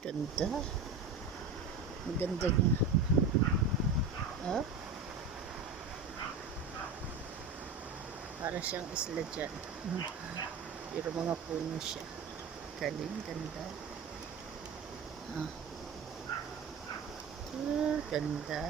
Ganda. Maganda niya. Oh, para siyang isla dyan. Pero mga puno siya. Galing, ganda. Ah. Ganda.